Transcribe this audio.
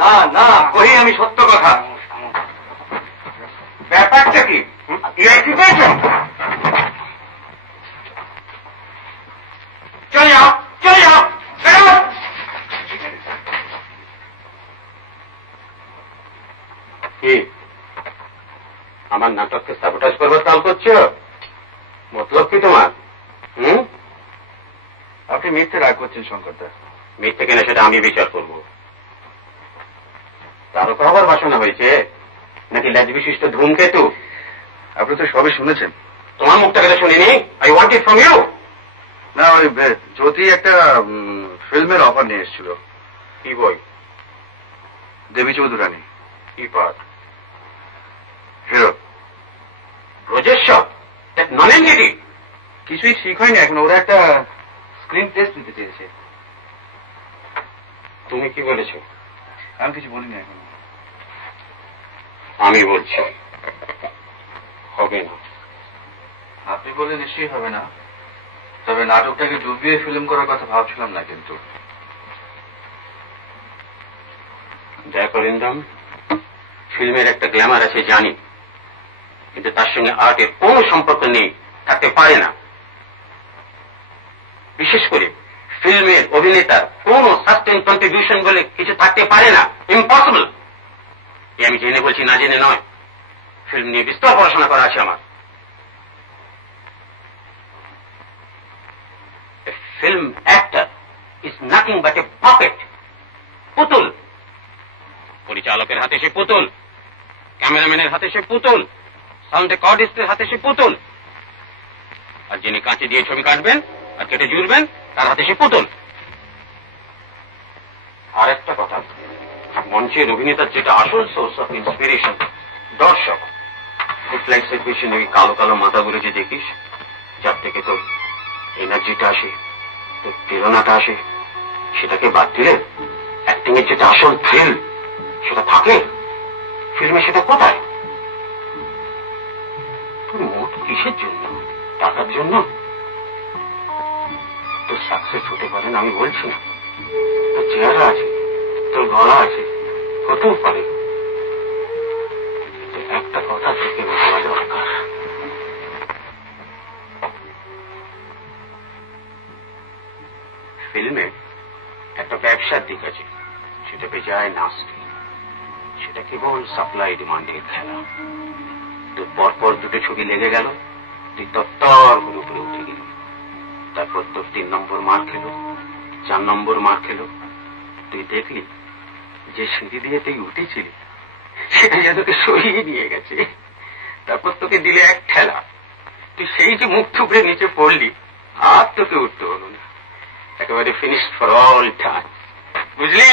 না না কহি আমি সত্য কথা। ব্যাপারটা কি? চলে যাও, চলে যাও। কি আমার নাটককে সাবোটাজ করবার চাল করছো? মতলব কি তোমার? আপনি মিথ্যে রাগ করছেন শঙ্করদা। মিথ্যে কিনা সেটা আমি বিচার করব। তারকা হবার বাসনা হয়েছে নাকি লেজ বিশিষ্ট ধূমকেতু? আপনি তো সবই শুনেছেন। তোমার মুখটা কেটে শুনিনি। I want it from you. না ওই জ্যোতি একটা ফিল্মের অফার নিয়ে এসেছিল। কি বই? দেবী চৌধুরানী। কি পাঠ? হিরো। ব্রজেশ্বর ননেনগিরি। কিছুই ঠিক হয়নি এখন। ওরা একটা স্ক্রিন টেস্ট নিতে চেয়েছে। তুমি কি বলেছো? আমি কিছু বলিনি এখন। আমি বলছি হবে না। আপনি বলে নিশ্চয়ই হবে না, তবে নাটকটাকে ডুবিয়ে ফিল্ম করার কথা ভাবছিলাম না। কিন্তু দেখো রিন্দম, ফিল্মের একটা গ্ল্যামার আছে জানি, কিন্তু তার সঙ্গে আর্টের কোনো সম্পর্ক নেই, থাকতে পারে না। বিশেষ করে ফিল্মের অভিনেতার কোন সাস্টেন কন্ট্রিবিউশন বলে কিছু থাকতে পারে না। ইম্পসিবল। আমি জেনে বলছি, না জেনে নয়। ফিল্ম নিয়ে বিস্তর পড়াশোনা করা আছে আমার। Film actor is nothing but A puppet, পুতুল। পরিচালকের হাতে সে পুতুল, ক্যামেরাম্যানের হাতে সে পুতুল, সাউন্ড রেকর্ডিস্টের হাতে সে পুতুল, আর যিনি কাঁচে দিয়ে ছবি কাটবেন আর কেটে জুড়বেন তার হাতে সে পুতুল। আর একটা কথা, মঞ্চের অভিনেতার যেটা আসল সোর্স অফ ইন্সপিরেশন দর্শক। ফুটলাইটসের পেছনে ওই কালো কালো মাথাগুলো যে দেখিস, যার থেকে তোর এনার্জিটা আসে, তোর প্রেরণাটা আসে, সেটাকে বাদ দিলে অ্যাক্টিং এর যেটা আসল থ্রিল সেটা থাকে ফিল্মে, সেটা কোথায়? তোর মোট কিসের জন্য? টাকার জন্য? তোর সাকসেস হতে পারেন আমি বলছি না, তোর চেহারা আছে, তোর গলা আছে, হতেও পারে। একটা কথা থেকে বলা দরকার, ফিল্মে একটা ব্যবসার দিক আছে, সেটা বেজায় নাস্তি। সেটা কেবল সাপ্লাই ডিমান্ডের খেলা। তোর পরপর দুটো ছবি লেগে গেল, তুই তত্তর করে উপরে উঠে গেলি। তারপর তোর 3 নম্বর মার খেলো, 4 নম্বর মার খেলো। তুই দেখলি যে সিঁড়ি দিয়ে তুই উঠেছিলি সেটা যেন তোকে সরিয়ে নিয়ে গেছে। তারপর তোকে দিলে এক ঠেলা, তুই সেই যে মুখ থুবড়ে নিচে পড়লি, আর তোকে উঠতে হলো না। একেবারে ফিনিশড ফর অল টাইম, বুঝলি?